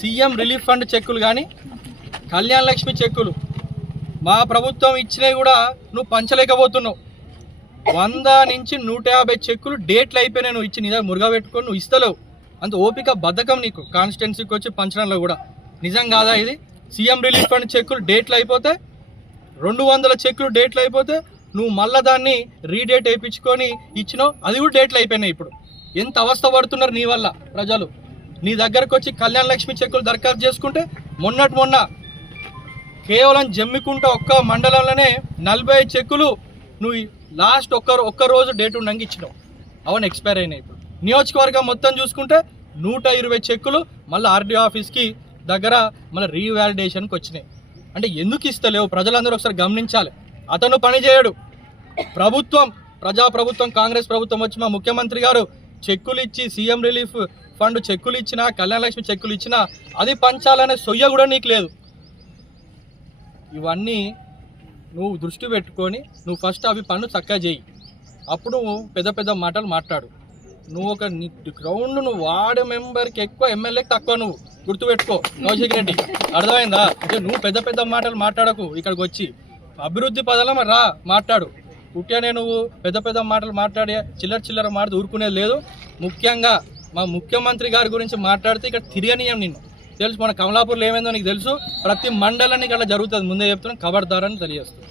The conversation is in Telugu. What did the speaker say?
సీఎం రిలీఫ్ ఫండ్ చెక్కులు కానీ కళ్యాణ లక్ష్మి చెక్కులు మా ప్రభుత్వం ఇచ్చినవి కూడా నువ్వు పంచలేకపోతున్నావు. 100 నుంచి 150 చెక్కులు డేట్లు అయిపోయినాయి. నువ్వు ఇచ్చి నీ దగ్గర మురుగా పెట్టుకొని నువ్వు ఇస్తలేవు. అంత ఓపిక బద్ధకం నీకు కాన్స్టిట్యున్సీకి వచ్చి పంచడంలో కూడా. నిజం కాదా ఇది? సీఎం రిలీఫ్ ఫండ్ చెక్కులు డేట్లు అయిపోతే 200 చెక్కులు డేట్లు అయిపోతే నువ్వు మళ్ళీ దాన్ని రీడేట్ వేయించుకొని ఇచ్చినావు, అది కూడా డేట్లు అయిపోయినాయి. ఇప్పుడు ఎంత అవస్థ పడుతున్నారు నీ వల్ల ప్రజలు. నీ దగ్గరకు వచ్చి కళ్యాణ లక్ష్మి చెక్కులు దరఖాస్తు చేసుకుంటే మొన్న కేవలం జమ్మికుంట ఒక్క మండలంలోనే 45 చెక్కులు నువ్వు లాస్ట్ ఒక్క రోజు డేట్ ఉండంగా ఇచ్చినావు. అవన్నీ ఎక్స్పైర్ అయినాయి. ఇప్పుడు నియోజకవర్గం మొత్తం చూసుకుంటే 120 చెక్కులు మళ్ళీ ఆర్డీఓ ఆఫీస్కి దగ్గర మళ్ళీ రీవాలిడేషన్కి వచ్చినాయి. అంటే ఎందుకు ఇస్తలేవు? ప్రజలందరూ ఒకసారి గమనించాలి. అతను పని చేయడు. ప్రజాప్రభుత్వం కాంగ్రెస్ ప్రభుత్వం వచ్చి మా ముఖ్యమంత్రి గారు చెక్కులు ఇచ్చి సీఎం రిలీఫ్ ఫండ్ చెక్కులు ఇచ్చినా కళ్యాణ లక్ష్మి చెక్కులు ఇచ్చినా అది పంచాలనే సొయ్య కూడా నీకు లేదు. ఇవన్నీ నువ్వు దృష్టి పెట్టుకొని నువ్వు ఫస్ట్ అవి పనులు చక్కగా చేయి. అప్పుడు పెద్ద పెద్ద మాటలు మాట్లాడు. నువ్వు ఒక గ్రౌండ్ నువ్వు వార్డు మెంబర్కి ఎక్కువ, ఎమ్మెల్యేకి తక్కువ. నువ్వు గుర్తుపెట్టుకో కౌశిక్ రెడ్డి, అర్థమైందా? అంటే నువ్వు పెద్ద మాటలు మాట్లాడకు. ఇక్కడికి వచ్చి అభివృద్ధి పదాల మరి రా మాట్లాడు. పుట్టానే నువ్వు పెద్ద మాటలు మాట్లాడే చిల్లర మాట్లాడి ఊరుకునేది లేదు. ముఖ్యంగా మా ముఖ్యమంత్రి గారి గురించి మాట్లాడితే ఇక్కడ తిరగనీయం నిన్ను. తెలుసు మన కమలాపూర్లో ఏమైందో నీకు తెలుసు. ప్రతి మండలానికి అలా జరుగుతుంది. ముందే చెప్తున్నాను, ఖబర్దారని తెలియజేస్తుంది.